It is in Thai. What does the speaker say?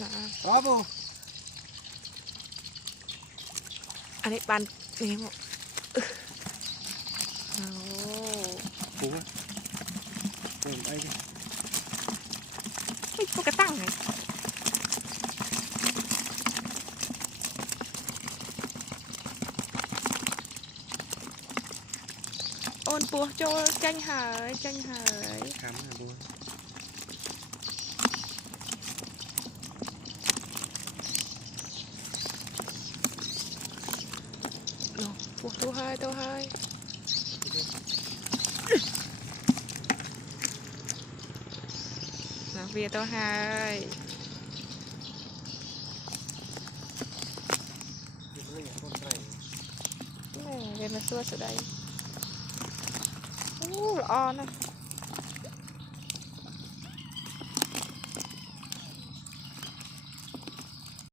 อ๋อปูอันนี้ปานนี่หมดโอ้ปูอ่ะปูไอ้ดิไม่ปูกระตั้งไงโอนปูโจจังหายจังหาย คำนะปูปูตัวให้ตัวให้นะเบียร์ตัวให้แม่เรียนมาสู้สุดได้โอ้อ่อนนะ